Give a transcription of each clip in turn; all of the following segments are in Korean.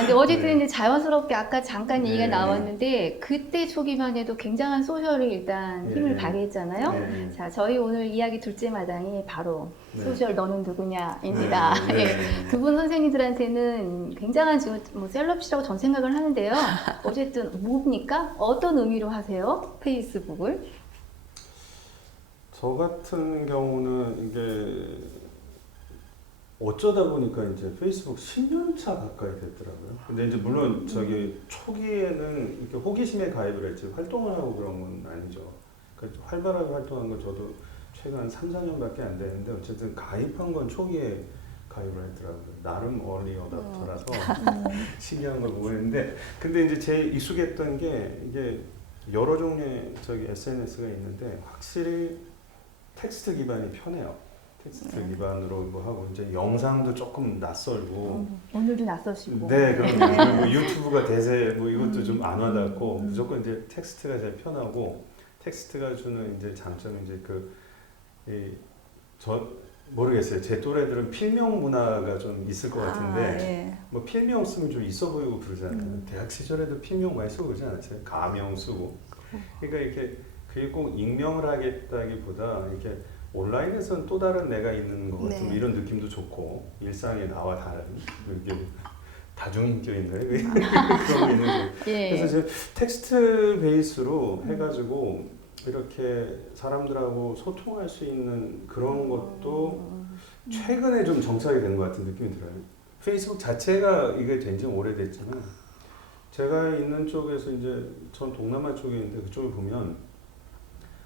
근데 어쨌든 이제 자연스럽게 아까 잠깐 얘기가 네. 나왔는데 그때 초기만 해도 굉장한 소셜이 일단 힘을 네. 발휘했잖아요. 네. 자, 저희 오늘 이야기 둘째 마당이 바로 네. 소셜 너는 누구냐입니다. 네. 예. 두 분 선생님들한테는 굉장한 지금 뭐 셀럽시라고 전 생각을 하는데요. 어쨌든 뭡니까? 어떤 의미로 하세요? 페이스북을? 저 같은 경우는 이게 어쩌다 보니까 이제 페이스북 10년 차 가까이 됐더라고요. 근데 이제 물론 저기 초기에는 이렇게 호기심에 가입을 했지 활동을 하고 그런 건 아니죠. 그러니까 활발하게 활동한 건 저도 최근 한 3, 4년밖에 안 되는데 어쨌든 가입한 건 초기에 가입을 했더라고요. 나름 어리 어답터라서 신기한 걸 보였는데 근데 이제 제 익숙했던 게 이게 여러 종류의 저기 SNS가 있는데 확실히 텍스트 기반이 편해요. 텍스트 기반으로 뭐 하고 이제 영상도 조금 낯설고 오늘도 낯서시고. 네 그럼 뭐 유튜브가 대세 뭐 이것도 좀 안 와닿고 무조건 이제 텍스트가 제일 편하고 텍스트가 주는 이제 장점이 이제 저 모르겠어요. 제 또래들은 필명 문화가 좀 있을 것 같은데 예. 뭐 필명 쓰면 좀 있어 보이고 그러잖아요. 대학 시절에도 필명 많이 쓰고 그러지 않았어요? 가명 쓰고. 그러니까 이렇게 그게 꼭 익명을 하겠다기보다 이렇게 온라인에서는 또 다른 내가 있는 것 같은 네. 이런 느낌도 좋고 일상의 나와 다른 이렇게 다중인격 있는 그런 게 있는 거예요. 예. 그래서 지금 텍스트 베이스로 해가지고 이렇게 사람들하고 소통할 수 있는 그런 것도 최근에 좀 정착이 된 것 같은 느낌이 들어요. 페이스북 자체가 이게 된 지 오래됐지만 제가 있는 쪽에서 이제 전 동남아 쪽에 있는데 그쪽을 보면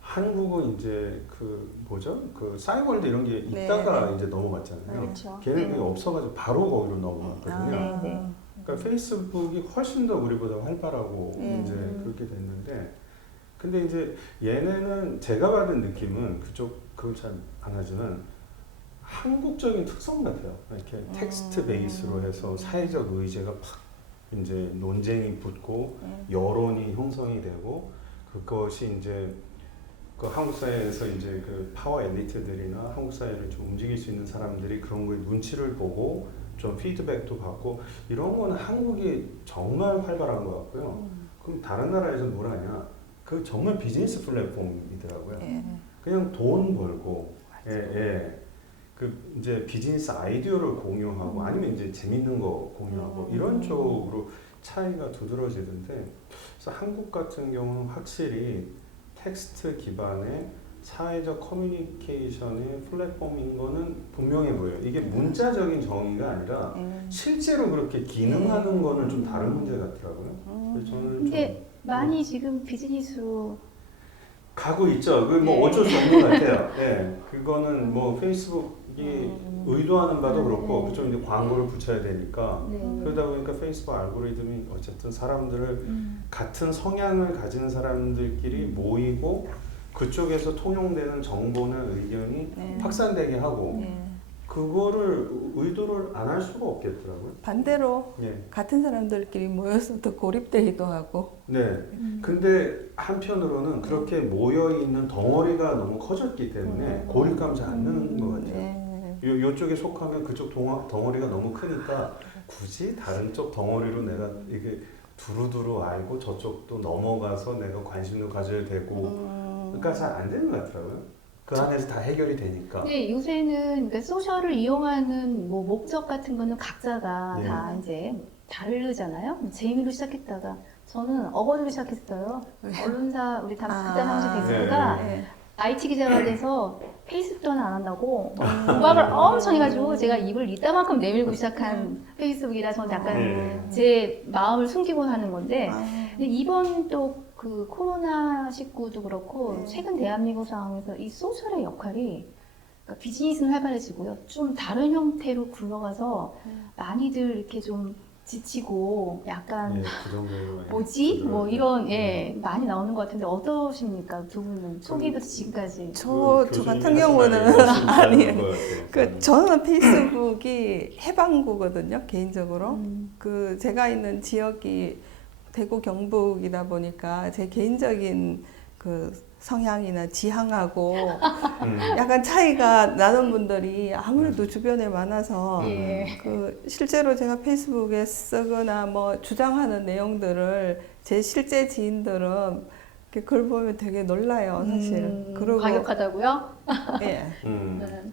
한국은 이제 그 뭐죠? 그 싸이월드 이런 게 있다가 네. 이제 넘어갔잖아요. 그렇죠. 걔는 네. 그게 없어가지고 바로 거기로 넘어갔거든요. 네, 네. 그러니까 페이스북이 훨씬 더 우리보다 활발하고 이제 그렇게 됐는데 근데 이제 얘네는 제가 받은 느낌은 그건 잘 안 하지만 한국적인 특성 같아요. 이렇게 텍스트 베이스로 해서 사회적 의제가 팍 이제 논쟁이 붙고 여론이 형성이 되고 그것이 이제 그 한국 사회에서 이제 그 파워 엘리트들이나 한국 사회를 좀 움직일 수 있는 사람들이 그런 거에 눈치를 보고 좀 피드백도 받고 이런 거는 한국이 정말 활발한 것 같고요. 그럼 다른 나라에서는 뭘 하냐? 그 정말 비즈니스 플랫폼이더라고요. 예. 그냥 돈 벌고, 그 이제 비즈니스 아이디어를 공유하고 아니면 이제 재밌는 거 공유하고 이런 쪽으로 차이가 두드러지던데, 그래서 한국 같은 경우는 확실히 텍스트 기반의 사회적 커뮤니케이션의 플랫폼인 거는 분명해 보여요. 이게 문자적인 정의가 아니라 실제로 그렇게 기능하는 거는 좀 다른 문제 같더라고요. 그래서 저는 근데 좀 많이 지금 비즈니스로 가고 있죠. 그 뭐 어쩔 수 없는 것 같아요. 네, 그거는 뭐 페이스북이 의도하는 바도 그렇고 그쪽 이제 광고를 붙여야 되니까 그러다 보니까 페이스북 알고리즘이 어쨌든 사람들을 같은 성향을 가진 사람들끼리 모이고 그쪽에서 통용되는 정보나 의견이 확산되게 하고 그거를 의도를 안 할 수가 없겠더라고요. 반대로 예. 같은 사람들끼리 모여서 더 고립되기도 하고. 네. 근데 한편으로는 그렇게 모여 있는 덩어리가 너무 커졌기 때문에 고립감 잘 안 느는 것 같아요. 요쪽에 속하면 그쪽 덩어리가 너무 크니까 굳이 다른 쪽 덩어리로 내가 이게 두루두루 알고 저쪽도 넘어가서 내가 관심도 가져야 되고 그러니까 잘 안 되는 것 같더라고요. 그 안에서 다 해결이 되니까. 근데 요새는 그러니까 소셜을 이용하는 뭐 목적 같은 거는 각자가 예. 다 이제 다르잖아요. 재미로 시작했다가 저는 어거지로 시작했어요. 언론사 우리 그때 당시 대표가 네. IT 기자가 돼서 페이스북도 하나 안 한다고 공박을 엄청 해가지고 제가 입을 이따만큼 내밀고 시작한 페이스북이라 저는 약간 제 마음을 숨기고 하는 건데 근데 이번 또 그 코로나19도 그렇고 최근 대한민국 상황에서 이 소셜의 역할이 그러니까 비즈니스는 활발해지고요. 좀 다른 형태로 굴러가서 많이들 이렇게 좀 지치고 약간 예, 그 정도로 뭐지? 뭐 이런 많이 나오는 것 같은데 어떠십니까? 두 분은 초기부터 지금까지. 저 같은 경우는 아니에요. 저는 페이스북이 해방구거든요, 개인적으로. 그 제가 있는 지역이 대구 경북이다 보니까 제 개인적인 그 성향이나 지향하고 약간 차이가 나는 분들이 아무래도 주변에 많아서 예. 그 실제로 제가 페이스북에 쓰거나 뭐 주장하는 내용들을 제 실제 지인들은 그걸 보면 되게 놀라요, 사실. 그리고 과격하다고요? 예. 네.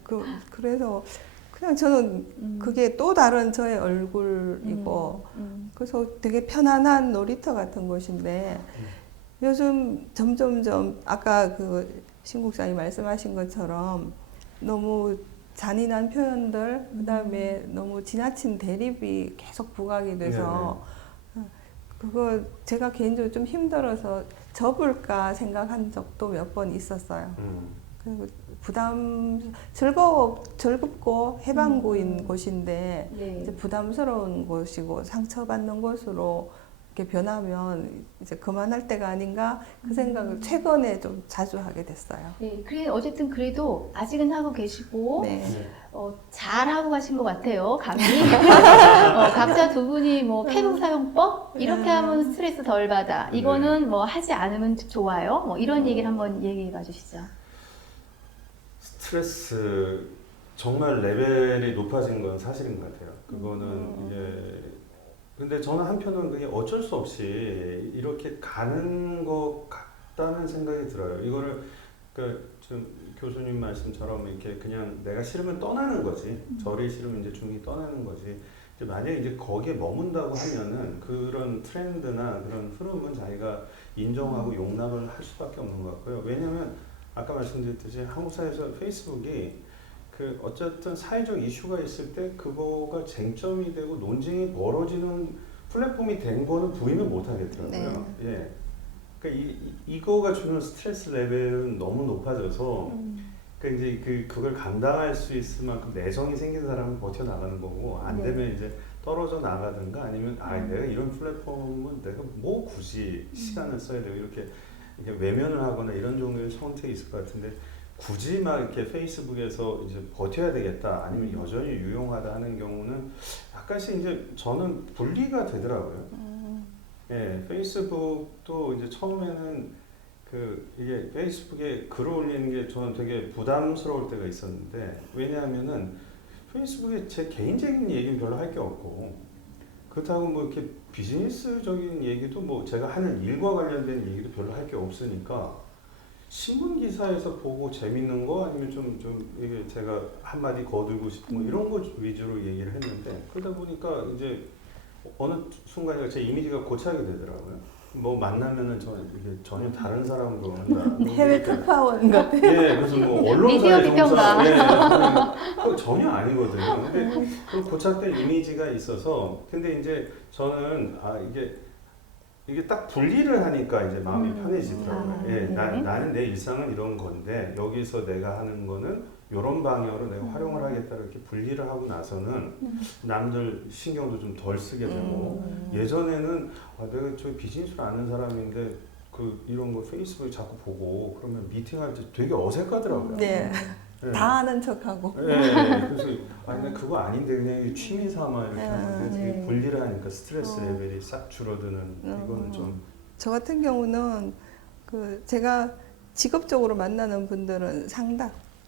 그래서 그냥 저는 그게 또 다른 저의 얼굴이고 그래서 되게 편안한 놀이터 같은 곳인데 요즘 점점점 아까 그 신국장이 말씀하신 것처럼 너무 잔인한 표현들 그다음에 너무 지나친 대립이 계속 부각이 돼서 그거 제가 개인적으로 좀 힘들어서 접을까 생각한 적도 몇 번 있었어요. 그리고 즐겁고 해방구인 곳인데 네. 이제 부담스러운 곳이고 상처받는 곳으로 이렇게 변하면 이제 그만할 때가 아닌가 그 생각을 최근에 좀 자주 하게 됐어요. 네, 그래 어쨌든 그래도 아직은 하고 계시고 네. 잘 하고 가신 것 같아요. 감히 각자 두 분이 뭐 페북 사용법 이렇게 하면 스트레스 덜 받아. 이거는 뭐 하지 않으면 좋아요. 뭐 이런 얘기를 한번 얘기해 주시죠. 스트레스 정말 레벨이 높아진 건 사실인 것 같아요. 그거는 이게 근데 저는 한편은 그게 어쩔 수 없이 이렇게 가는 것 같다는 생각이 들어요. 이거를 좀 교수님 말씀처럼 이렇게 그냥 내가 싫으면 떠나는 거지. 절이 싫으면 이제 중이 떠나는 거지. 이제 만약에 이제 거기에 머문다고 하면은 그런 트렌드나 그런 흐름은 자기가 인정하고 용납을 할 수밖에 없는 것 같고요. 왜냐면 아까 말씀드렸듯이 한국 사회에서 페이스북이 어쨌든 사회적 이슈가 있을 때 그거가 쟁점이 되고 논쟁이 벌어지는 플랫폼이 된 거는 부인을 못 하겠더라고요. 네. 예. 그러니까 이거가 주는 스트레스 레벨은 너무 높아져서 이제 그걸 감당할 수 있을 만큼 내성이 생긴 사람은 버텨 나가는 거고 안 되면 이제 떨어져 나가든가 아니면 내가 이런 플랫폼은 내가 뭐 굳이 시간을 써야 되고 이렇게 외면을 하거나 이런 종류의 선택이 있을 것 같은데 굳이 막 이렇게 페이스북에서 이제 버텨야 되겠다 아니면 여전히 유용하다 하는 경우는 약간씩 이제 저는 분리가 되더라고요. 예, 페이스북도 이제 처음에는 이게 페이스북에 글을 올리는 게 저는 되게 부담스러울 때가 있었는데 왜냐하면은 페이스북에 제 개인적인 얘기는 별로 할 게 없고 그렇다고 뭐 이렇게 비즈니스적인 얘기도 뭐 제가 하는 일과 관련된 얘기도 별로 할 게 없으니까 신문 기사에서 보고 재밌는 거 아니면 좀 이게 제가 한마디 거들고 싶은 거 이런 거 위주로 얘기를 했는데 그러다 보니까 이제 어느 순간에 제 이미지가 고착이 되더라고요. 뭐 만나면은 이게 전혀 다른 사람으로 온다. 해외 특파원 같아. 예, 그래서 뭐 언론사에 그거 전혀 아니거든요. 근데 그 고착된 이미지가 있어서 근데 이제 저는 이게 딱 분리를 하니까 이제 마음이 편해지더라고요. 예, 나는 내 일상은 이런 건데 여기서 내가 하는 거는 이런 방향으로 내가 활용을 하겠다 이렇게 분리를 하고 나서는 남들 신경도 좀 덜 쓰게 되고 예전에는 내가 저 비즈니스를 아는 사람인데 이런 거 페이스북에 자꾸 보고 그러면 미팅할 때 되게 어색하더라고요. 네. 네. 다 아는 척하고. 네. 그래서 난 그거 아닌데 그냥 취미 삼아 이렇게 하는데 되게 분리를 하니까 스트레스 레벨이 싹 줄어드는 이거는 좀. 저 같은 경우는 제가 직업적으로 만나는 분들은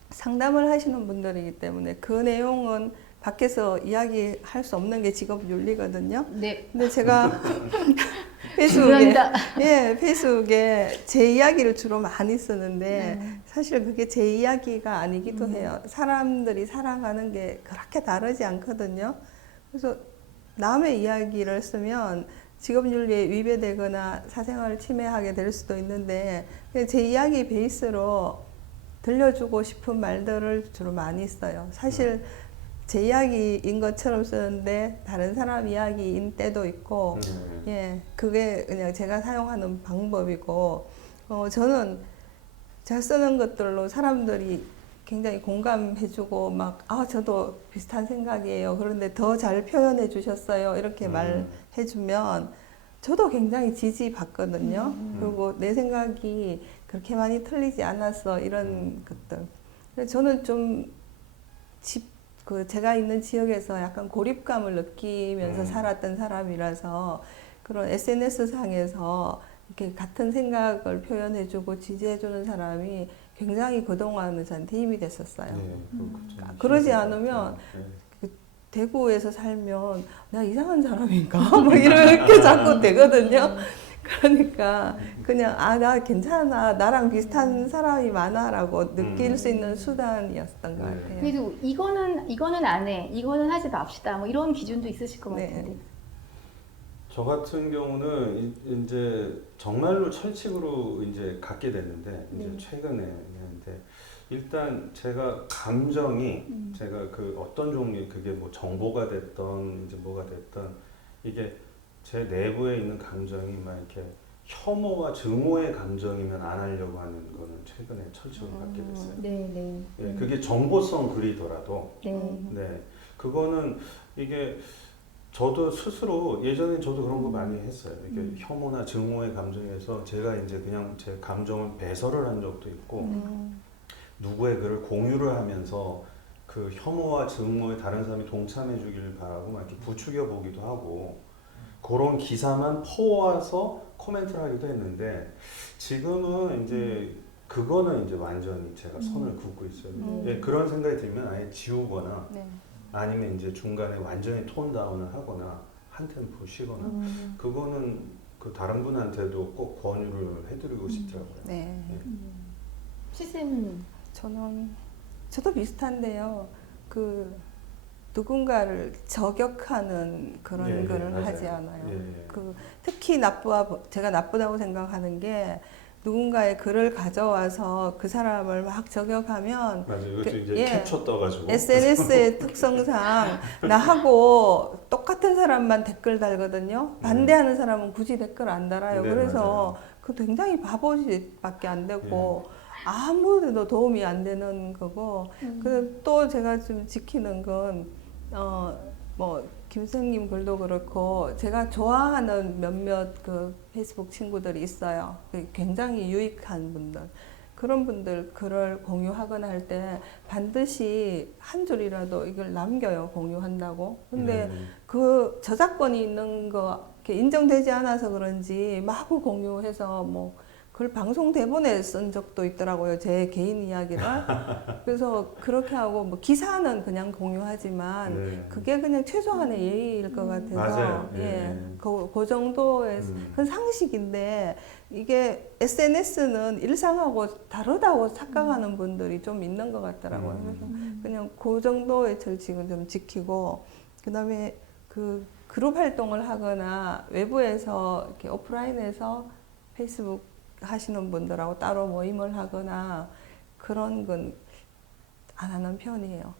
상담을 하시는 분들이기 때문에 그 내용은 밖에서 이야기할 수 없는 게 직업 윤리거든요. 네. 근데 제가 페이스북에 제 이야기를 주로 많이 쓰는데 사실 그게 제 이야기가 아니기도 해요. 사람들이 살아가는 게 그렇게 다르지 않거든요. 그래서 남의 이야기를 쓰면 직업윤리에 위배되거나 사생활을 침해하게 될 수도 있는데 제 이야기 베이스로 들려주고 싶은 말들을 주로 많이 써요. 사실 제 이야기인 것처럼 쓰는데 다른 사람 이야기인 때도 있고 예, 그게 그냥 제가 사용하는 방법이고 저는 제가 쓰는 것들로 사람들이 굉장히 공감해주고 저도 비슷한 생각이에요. 그런데 더 잘 표현해 주셨어요. 이렇게 말해주면 저도 굉장히 지지받거든요. 그리고 내 생각이 그렇게 많이 틀리지 않았어. 이런 것들. 그래서 저는 좀 제가 있는 지역에서 약간 고립감을 느끼면서 살았던 사람이라서 그런 SNS 상에서 이렇게 같은 생각을 표현해주고 지지해주는 사람이 굉장히 그동안은 저한테 힘이 됐었어요. 네, 그렇죠. 그러지 않으면 네. 대구에서 살면 나 이상한 사람인가? 뭐 이렇게 자꾸 되거든요. 그러니까 그냥 나 괜찮아, 나랑 비슷한 사람이 많아라고 느낄 수 있는 수단이었던 것 네. 같아요. 그래도 이거는 안 해, 이거는 하지 맙시다. 뭐 이런 기준도 있으실 것 네. 같은데. 저 같은 경우는 이제 정말로 철칙으로 이제 갖게 됐는데 이제 최근에 했는데 일단 제가 감정이 제가 그 어떤 종류 그게 뭐 정보가 됐던 이제 뭐가 됐던 이게 제 내부에 있는 감정이 막 이렇게 혐오와 증오의 감정이면 안 하려고 하는 거는 최근에 철칙을 갖게 됐어요. 네, 네. 예, 그게 정보성 글이더라도 네. 네 그거는 이게 저도 스스로 예전에 저도 그런 거 많이 했어요. 이게 혐오나 증오의 감정에서 제가 이제 그냥 제 감정을 배설을 한 적도 있고 누구의 글을 공유를 하면서 그 혐오와 증오에 다른 사람이 동참해 주기를 바라고 막 이렇게 부추겨 보기도 하고 그런 기사만 퍼와서 코멘트를 하기도 했는데 지금은 이제 그거는 이제 완전히 제가 선을 긋고 있어요. 예, 그런 생각이 들면 아예 지우거나 네. 아니면 이제 중간에 완전히 톤 다운을 하거나 한 템포 쉬거나 그거는 그 다른 분한테도 꼭 권유를 해드리고 싶더라고요. 네. 시쌤은 저도 비슷한데요. 그 누군가를 저격하는 그런 예, 예, 글을 맞아요. 하지 않아요. 예, 예. 그 특히 제가 나쁘다고 생각하는 게 누군가의 글을 가져와서 그 사람을 막 저격하면 맞아요. 이것도 그- 이제 예. 캡처 떠가지고 SNS의 특성상 나하고 똑같은 사람만 댓글 달거든요. 반대하는 사람은 굳이 댓글 안 달아요. 네, 그래서 그 굉장히 바보짓밖에 안 되고 아무데도 도움이 안 되는 거고. 또 제가 좀 지키는 건 뭐 김선님 글도 그렇고 제가 좋아하는 몇몇 그 페이스북 친구들이 있어요. 굉장히 유익한 분들. 그런 분들 글을 공유하거나 할 때 반드시 한 줄이라도 이걸 남겨요. 공유한다고. 근데 그 저작권이 있는 거 이렇게 인정되지 않아서 그런지 마구 공유해서 뭐 그걸 방송 대본에 쓴 적도 있더라고요. 제 개인 이야기를. 그래서 그렇게 하고 뭐 기사는 그냥 공유하지만 네. 그게 그냥 최소한의 예의일 것 같아서 맞아요. 예, 예. 그 정도의 그건 상식인데 이게 SNS는 일상하고 다르다고 착각하는 분들이 좀 있는 것 같더라고요. 그래서 그냥 그 정도의 철칙은 좀 지키고 그다음에 그 그룹 활동을 하거나 외부에서 이렇게 오프라인에서 페이스북 하시는 분들하고 따로 모임을 하거나 그런 건 안 하는 편이에요.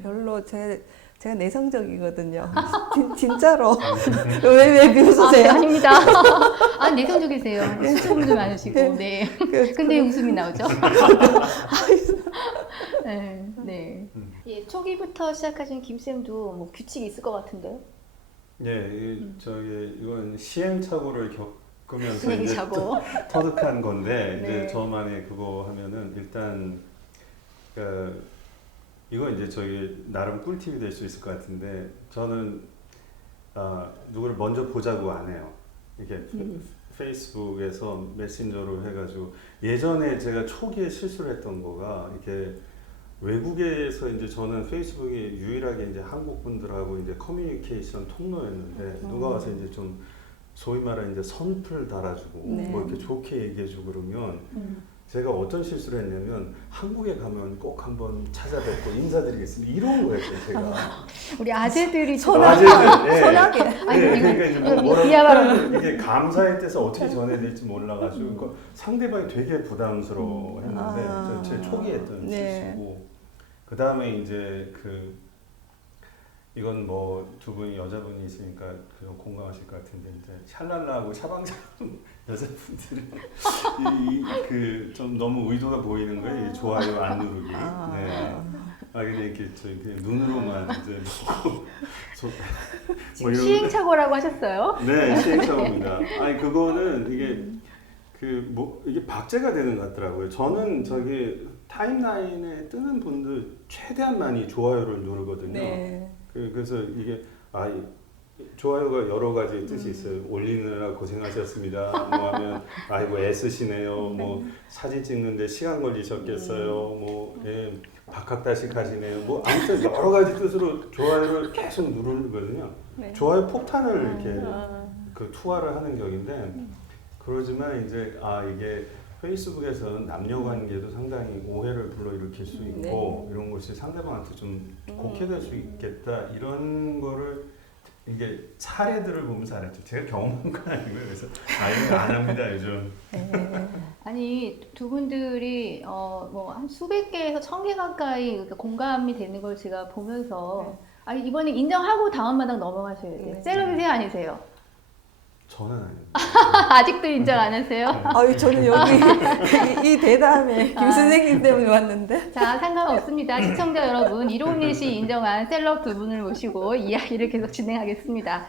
별로 제가 내성적이거든요. 진짜로. 왜 비웃으세요? 아닙니다. 내성적이세요. 수줍음도 많으시고, 네. 근데 웃음이 나오죠. 네, 네. 예, 초기부터 시작하신 김쌤도 뭐 규칙이 있을 것 같은데요? 예, 이건 시행착오를 겪으면서 이제 시행착오. 터득한 건데 네. 이제 저만의 그거 하면은 일단 이거 이제 나름 꿀팁이 될 수 있을 것 같은데 저는 누구를 먼저 보자고 안 해요. 이게 페이스북에서 메신저로 해가지고 예전에 제가 초기에 실수를 했던 거가 이렇게 외국에서 이제 저는 페이스북이 유일하게 이제 한국 분들하고 이제 커뮤니케이션 통로였는데 누가 와서 이제 좀 소위 말하는 이제 선풀 달아주고 뭐 이렇게 좋게 얘기해주고 그러면 제가 어떤 실수를 했냐면 한국에 가면 꼭 한번 찾아뵙고 인사드리겠습니다 이런 거였어요 제가. 우리 아재들이 아재들, 예. 편하게. 예, 그러니까 이제 뭐라고 이게 감사의 뜻을 어떻게 전해야 될지 몰라가지고 그러니까 상대방이 되게 부담스러워했는데 제 초기에 했던 실수고 그 다음에 이제 이건 뭐 두 분이 여자분이 있으니까 그거 공감하실 것 같은데 이제 샬랄라하고 샤방샤 여자분들은 좀 너무 의도가 보이는 거예요. 이 좋아요 안 누르기. 네. 근데 이렇게 그냥 눈으로만 이제 지금 시행착오라고 하셨어요? 네, 시행착오입니다. 그거는 이게 박제가 되는 것 같더라고요. 저는 타임라인에 뜨는 분들 최대한 많이 좋아요를 누르거든요. 네. 그래서 이게 좋아요가 여러 가지 뜻이 있어요. 올리느라 고생하셨습니다. 뭐 하면 아이고 애쓰시네요. 뭐 사진 찍는데 시간 걸리셨겠어요. 뭐 예, 박학다식 하시네요. 뭐 아무튼 여러 가지 뜻으로 좋아요를 계속 누르거든요. 네. 좋아요 폭탄을 이렇게 그 투하를 하는 격인데 그러지만 이제 이게 페이스북에서는 남녀 관계도 상당히 오해를 불러일으킬 수 있고 이런 것이 상대방한테 좀 곡해될 수 있겠다 이런 거를 이게 사례들을 보면서 알았죠. 제가 경험한 건 아니고요. 그래서 이런 거 안 합니다 요즘. 아니 두 분들이 뭐 한 수백 개에서 1000개 가까이 이렇게 공감이 되는 걸 제가 보면서 아니 이번에 인정하고 다음 마당 넘어가셔야 돼요. 네. 셀럽이세요 아니세요? 저는 아니에요. 아직도 인정 안 하세요? 아유, 저는 여기 이 대담에 김 선생님 때문에 왔는데. 자, 상관없습니다. 시청자 여러분, 이로미 씨 인정한 셀럽 두 분을 모시고 이야기를 계속 진행하겠습니다.